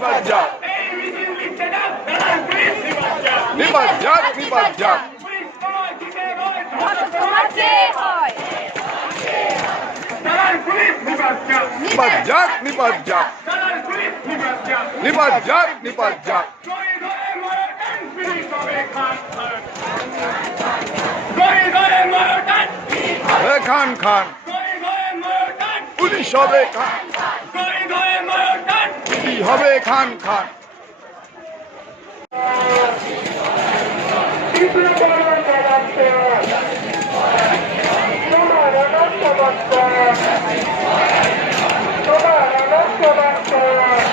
নিপাত যাক নিপাত যাক নিপাত যাক নিপাত যাক নিপাত যাক নিপাত যাক খান খান পুলিশ হবে খান কি হবে খান খান তোমার